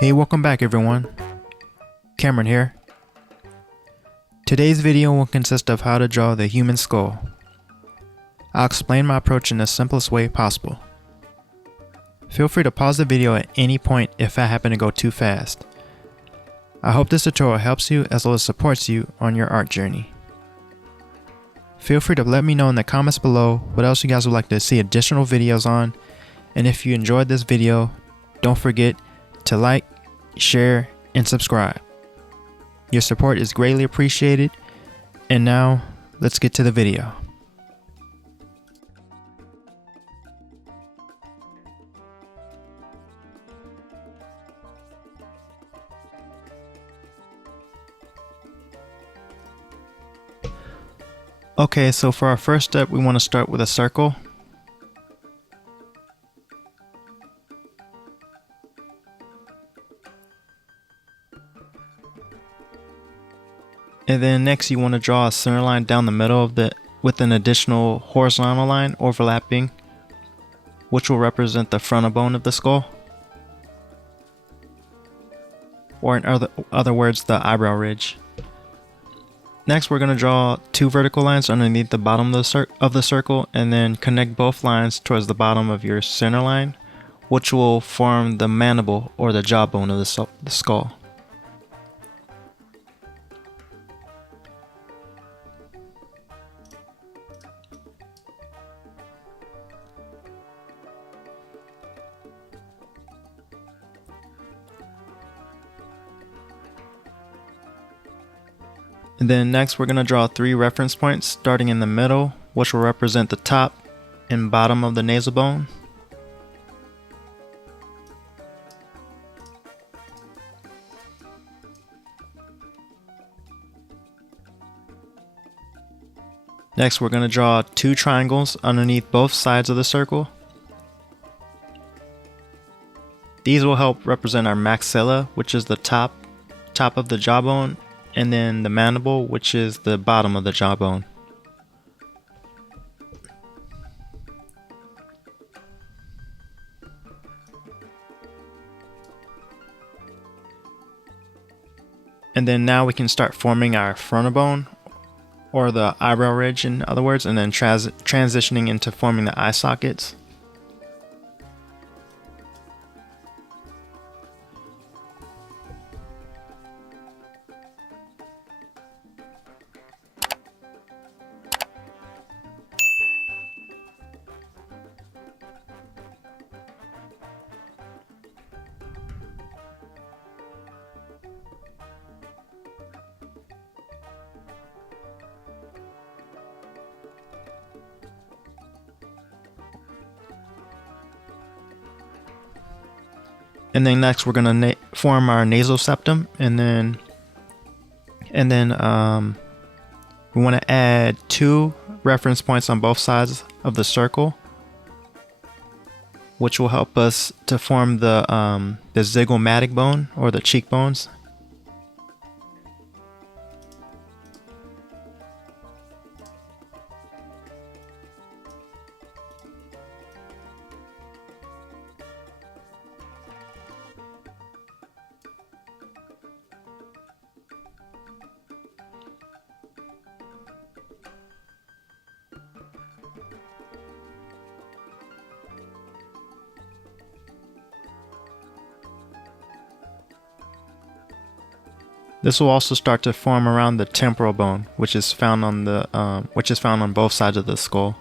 Hey, welcome back everyone. Cameron here. Today's video will consist of how to draw the human skull. I'll explain my approach in the simplest way possible. Feel free to pause the video at any point if I happen to go too fast. I hope this tutorial helps you as well as supports you on your art journey. Feel free to let me know in the comments below what else you guys would like to see additional videos on, and if you enjoyed this video, don't forget to like, share, and subscribe. Your support is greatly appreciated, and now let's get to the video. Okay, so for our first step, we want to start with a circle. And then next you want to draw a center line down the middle of with an additional horizontal line overlapping, which will represent the frontal bone of the skull. Or in other words, the eyebrow ridge. Next we're going to draw two vertical lines underneath the bottom of the circle and then connect both lines towards the bottom of your center line, which will form the mandible or the jawbone of the skull. And then next we're going to draw three reference points starting in the middle, which will represent the top and bottom of the nasal bone. Next we're going to draw two triangles underneath both sides of the circle. These will help represent our maxilla, which is the top of the jawbone, and then the mandible, which is the bottom of the jawbone. And then now we can start forming our frontal bone, or the eyebrow ridge in other words, and then transitioning into forming the eye sockets. And then next we're gonna form our nasal septum, and then we want to add two reference points on both sides of the circle, which will help us to form the zygomatic bone or the cheekbones. This will also start to form around the temporal bone, which is found on both sides of the skull.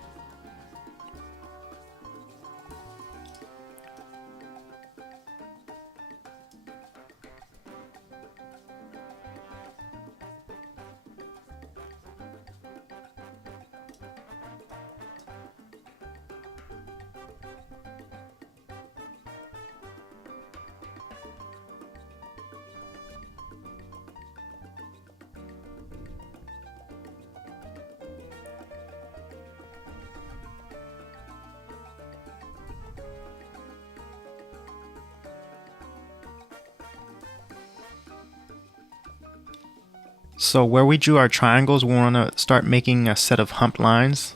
So where we drew our triangles, we want to start making a set of humped lines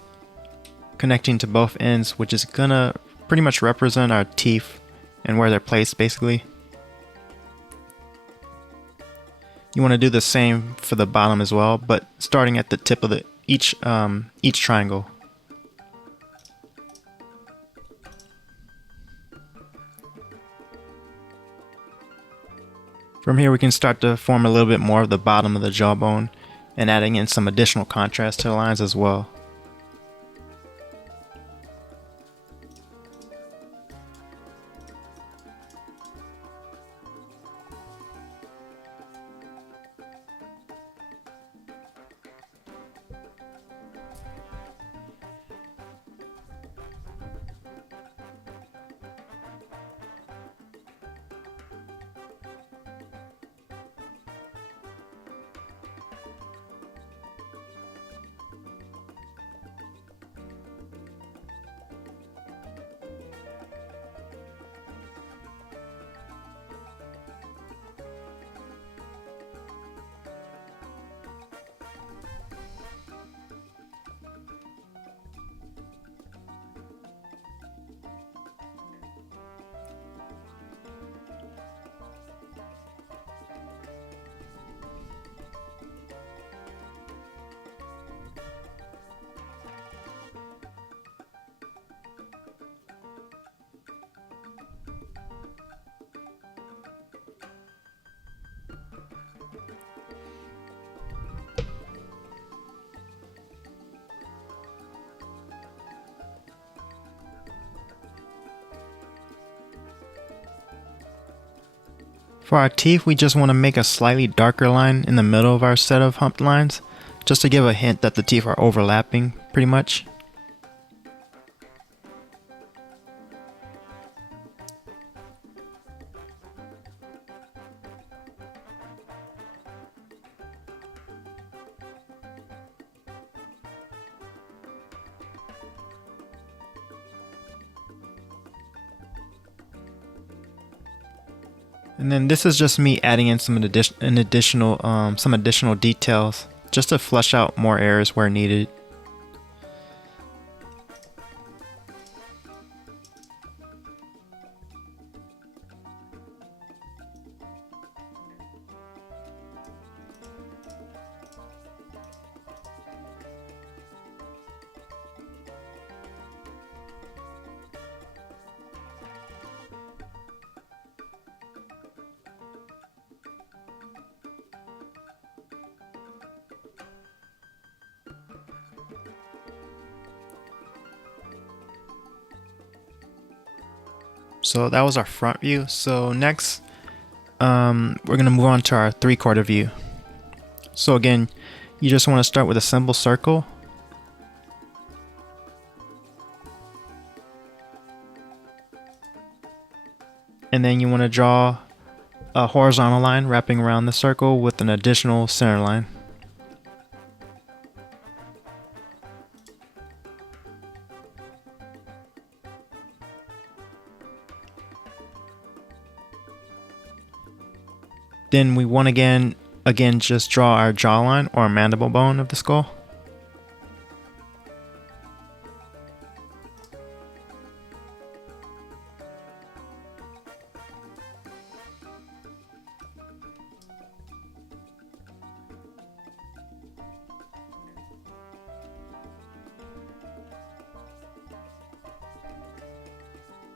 connecting to both ends, which is gonna pretty much represent our teeth and where they're placed basically. You want to do the same for the bottom as well, but starting at the tip of each triangle. From here we can start to form a little bit more of the bottom of the jawbone and adding in some additional contrast to the lines as well. For our teeth, we just want to make a slightly darker line in the middle of our set of humped lines, just to give a hint that the teeth are overlapping pretty much. And then this is just me adding in some additional details just to flesh out more areas where needed. So that was our front view. So next, we're gonna move on to our 3/4 view. So again, you just want to start with a simple circle. And then you want to draw a horizontal line wrapping around the circle with an additional center line. Then we want again just draw our jawline or mandible bone of the skull.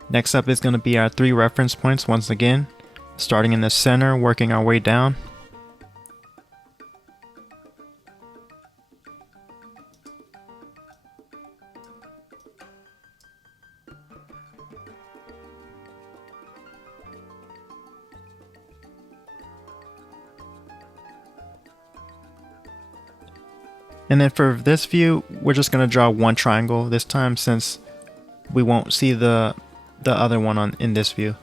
Next up is going to be our 3 reference points once again, starting in the center, working our way down. And then for this view, we're just going to draw one triangle this time since we won't see the other one in this view.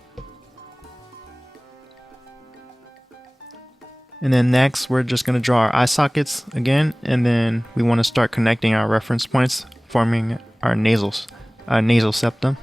And then next, we're just going to draw our eye sockets again, and then we want to start connecting our reference points, forming our nasal septum.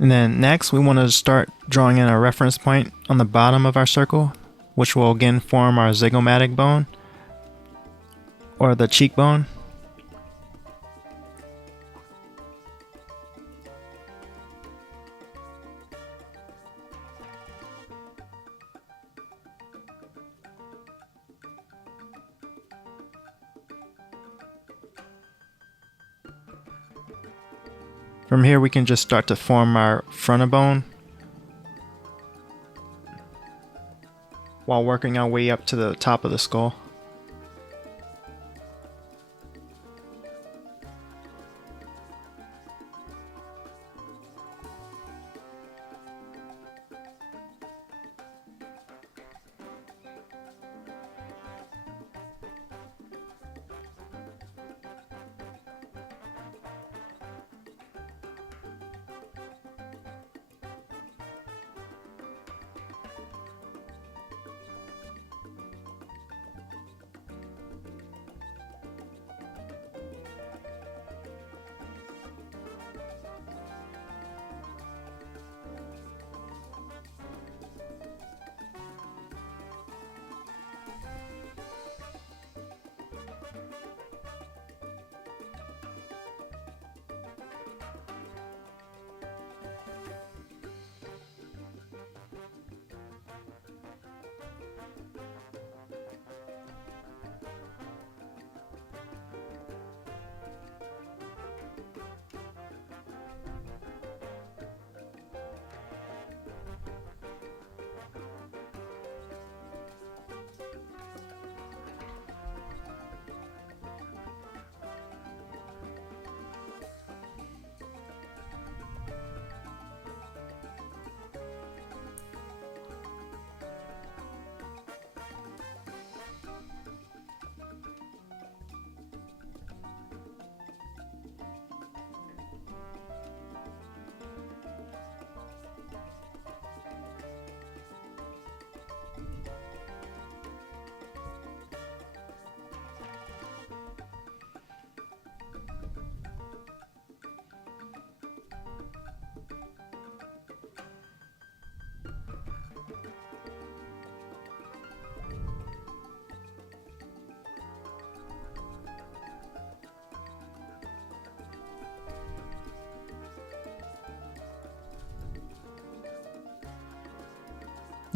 And then next we want to start drawing in a reference point on the bottom of our circle, which will again form our zygomatic bone or the cheekbone. From here we can just start to form our frontal bone while working our way up to the top of the skull.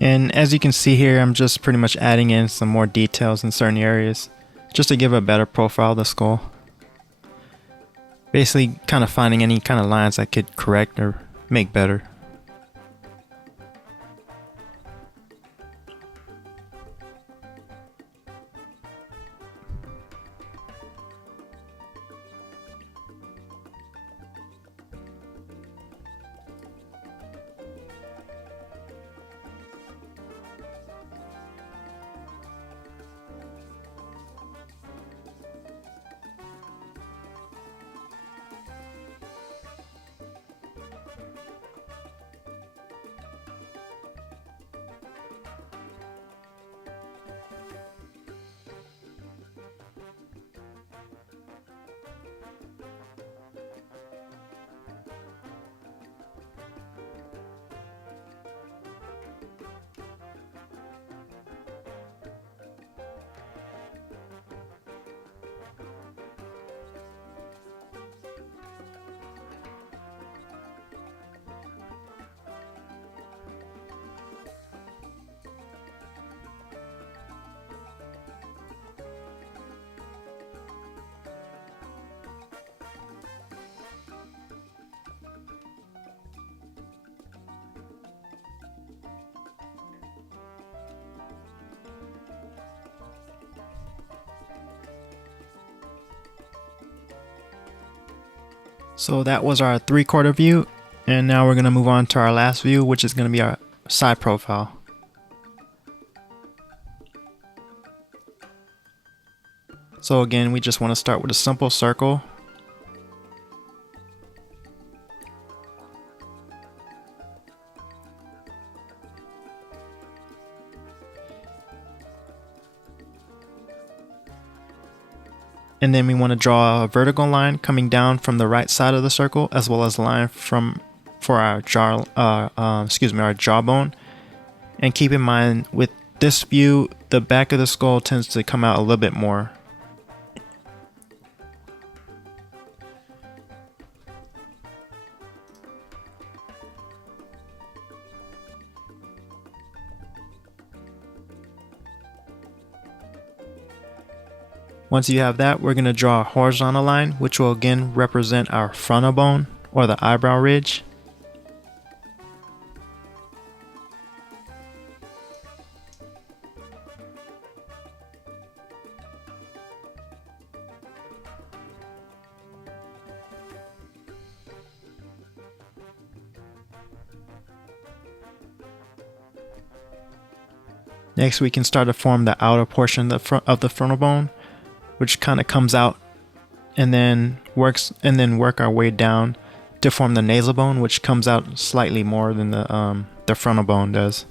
And as you can see here, I'm just pretty much adding in some more details in certain areas just to give a better profile of the skull. Basically kind of finding any kind of lines I could correct or make better. So that was our 3/4 view, and now we're going to move on to our last view, which is going to be our side profile. So again, we just want to start with a simple circle. And then we want to draw a vertical line coming down from the right side of the circle, as well as a line from for our our jawbone. And keep in mind, with this view, the back of the skull tends to come out a little bit more. Once you have that, we're going to draw a horizontal line, which will again represent our frontal bone or the eyebrow ridge. Next, we can start to form the outer portion of the frontal bone, which kind of comes out and then work our way down to form the nasal bone, which comes out slightly more than the frontal bone does.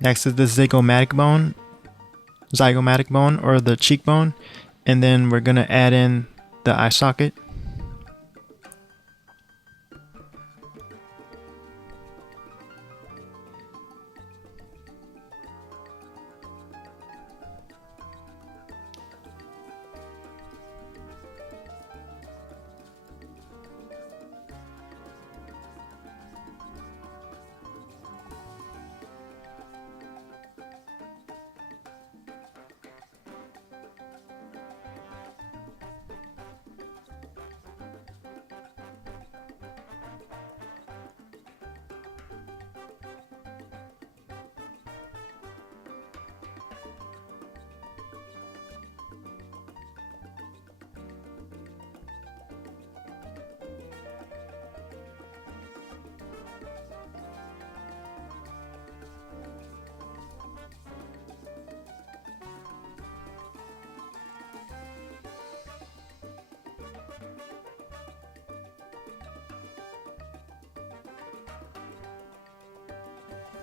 Next is the zygomatic bone or the cheekbone, and then we're going to add in the eye socket.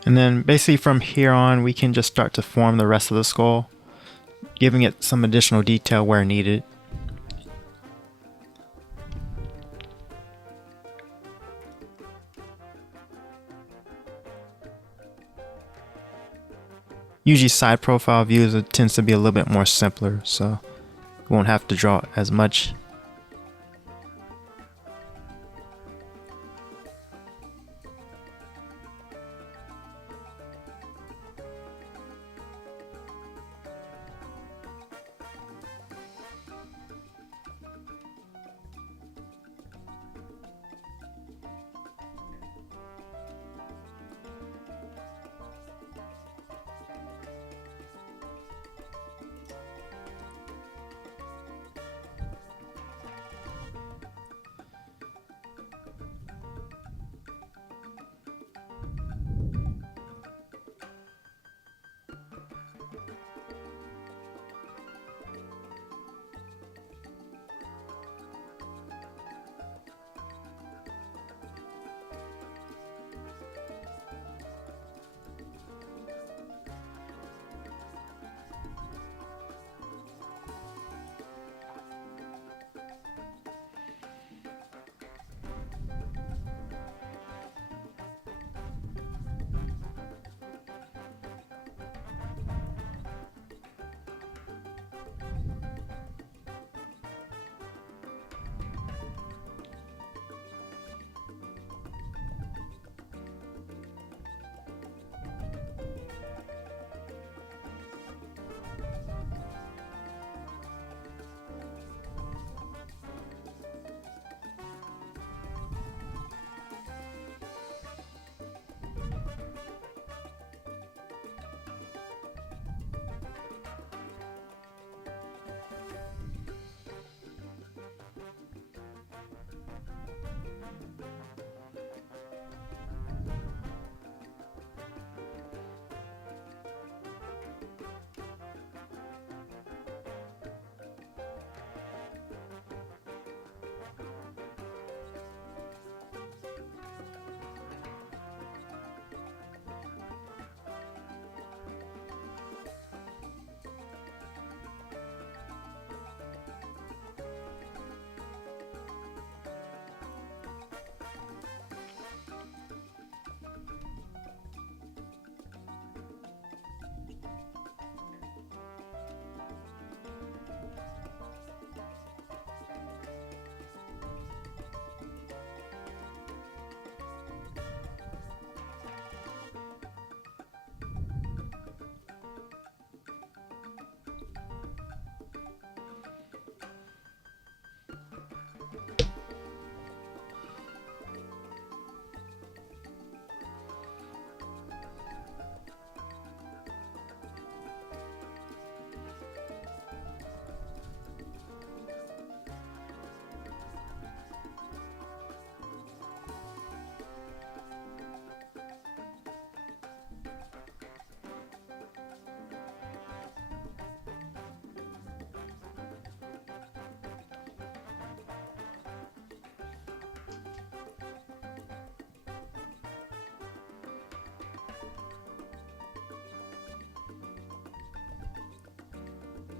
And then basically from here on, we can just start to form the rest of the skull, giving it some additional detail where needed. Usually side profile views, it tends to be a little bit more simpler, so you won't have to draw as much.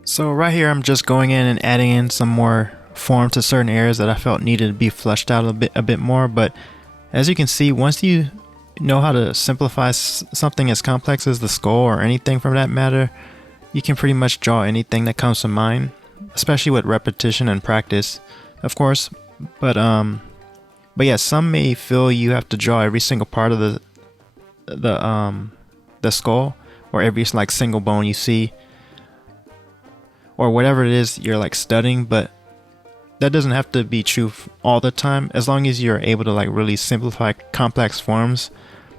So right here I'm just going in and adding in some more form to certain areas that I felt needed to be fleshed out a bit more. But as you can see, once you know how to simplify something as complex as the skull or anything from that matter, you can pretty much draw anything that comes to mind, especially with repetition and practice, of course. But yeah, some may feel you have to draw every single part of the skull, or every like single bone you see, or whatever it is you're like studying. But that doesn't have to be true all the time. As long as you're able to like really simplify complex forms,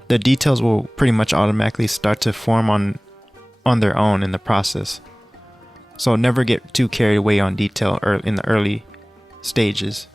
the details will pretty much automatically start to form on their own in the process. So never get too carried away on detail or in the early stages.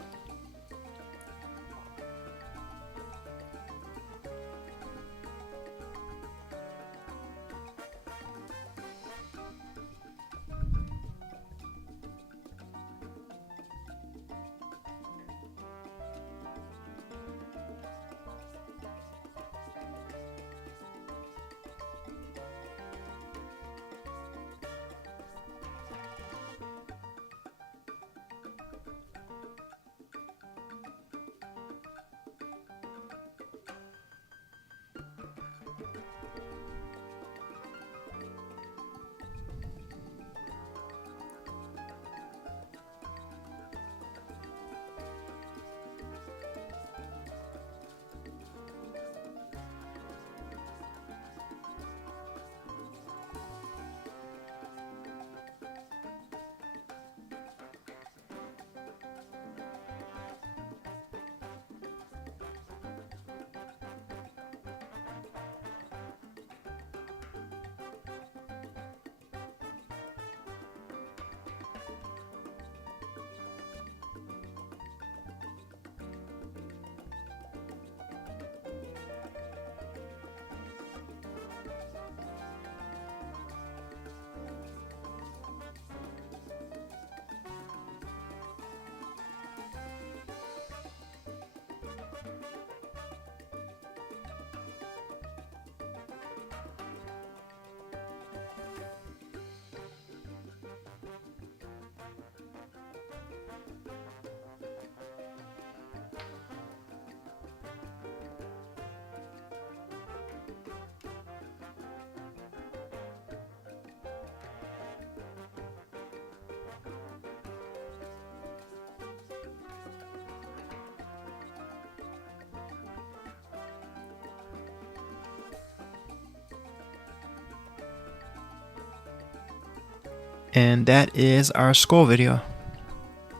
And that is our skull video.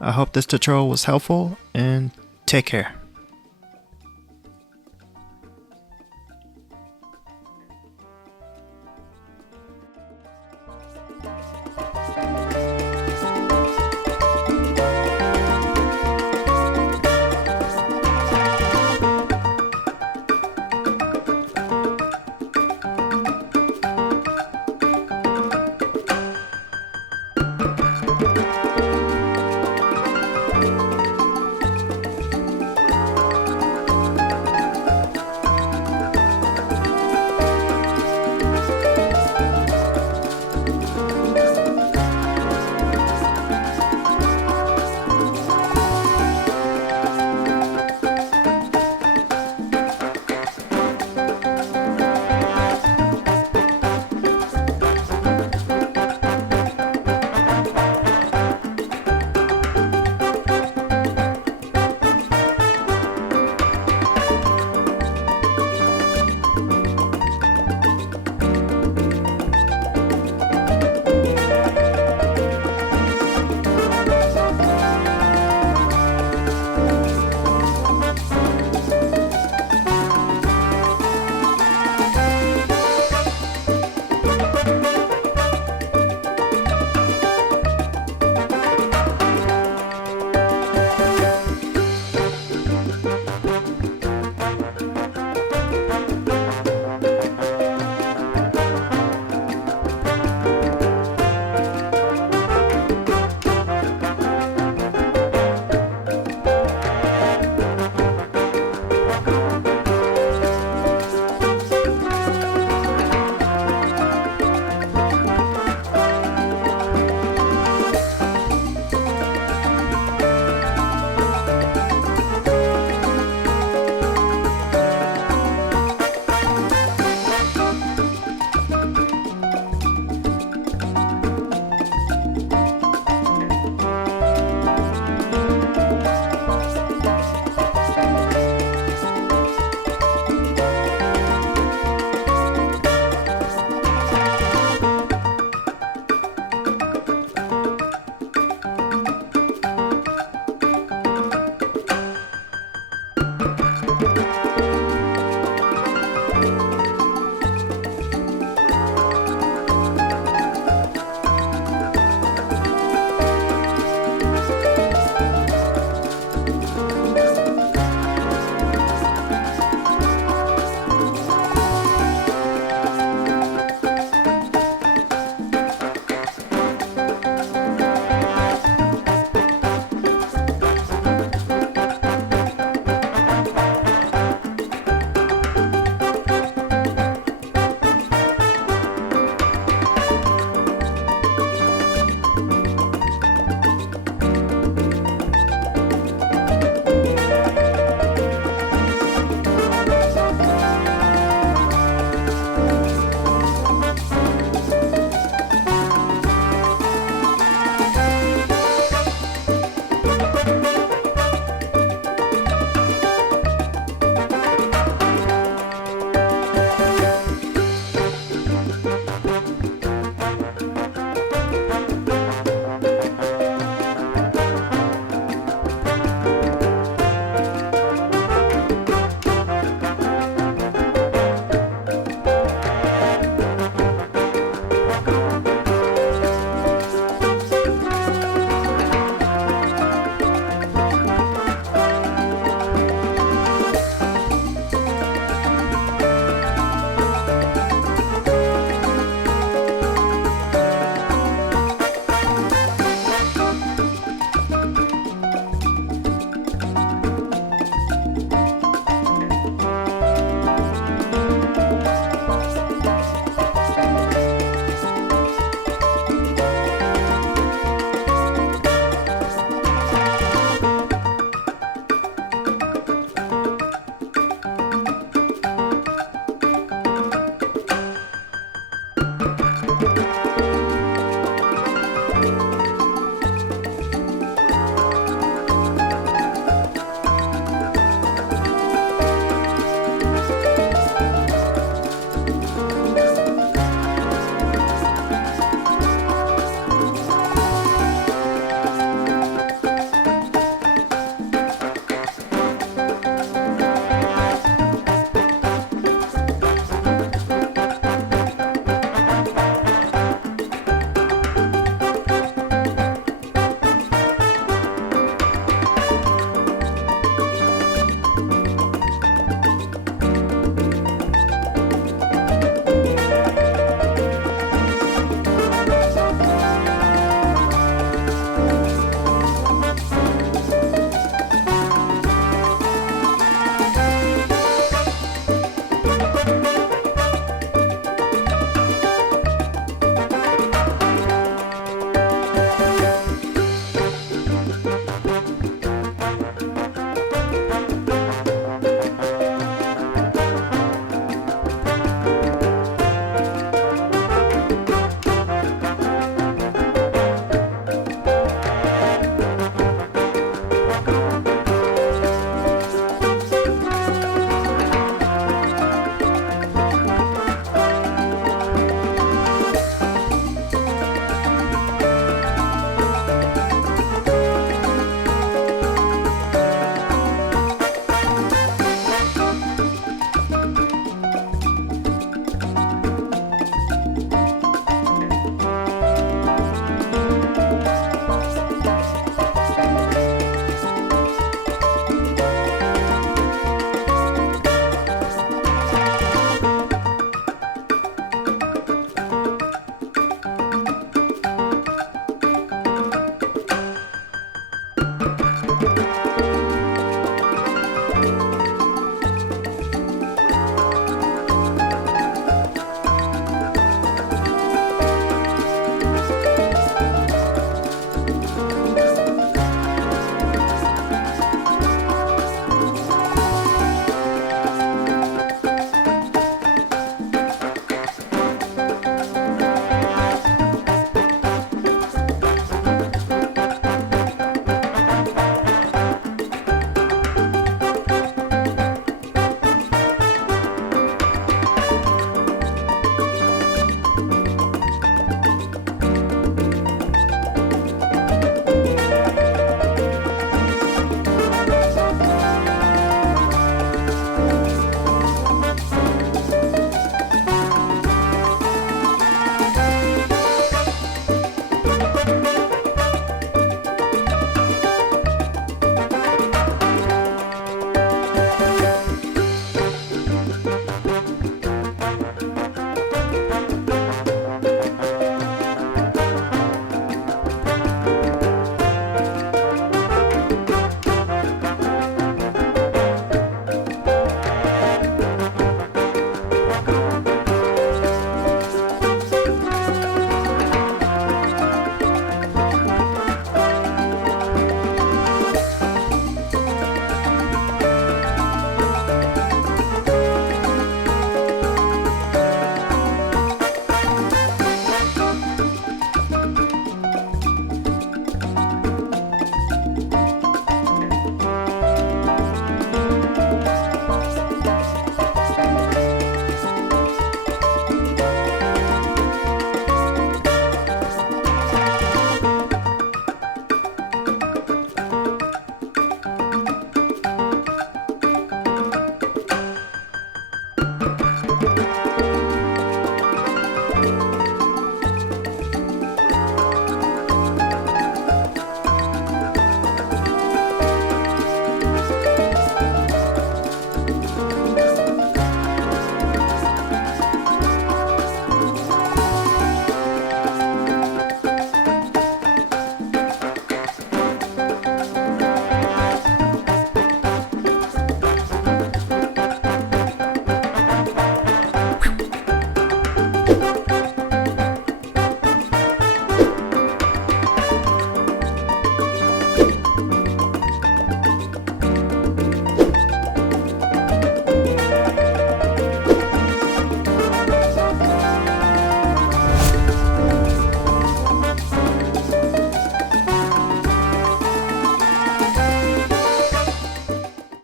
I hope this tutorial was helpful, and take care.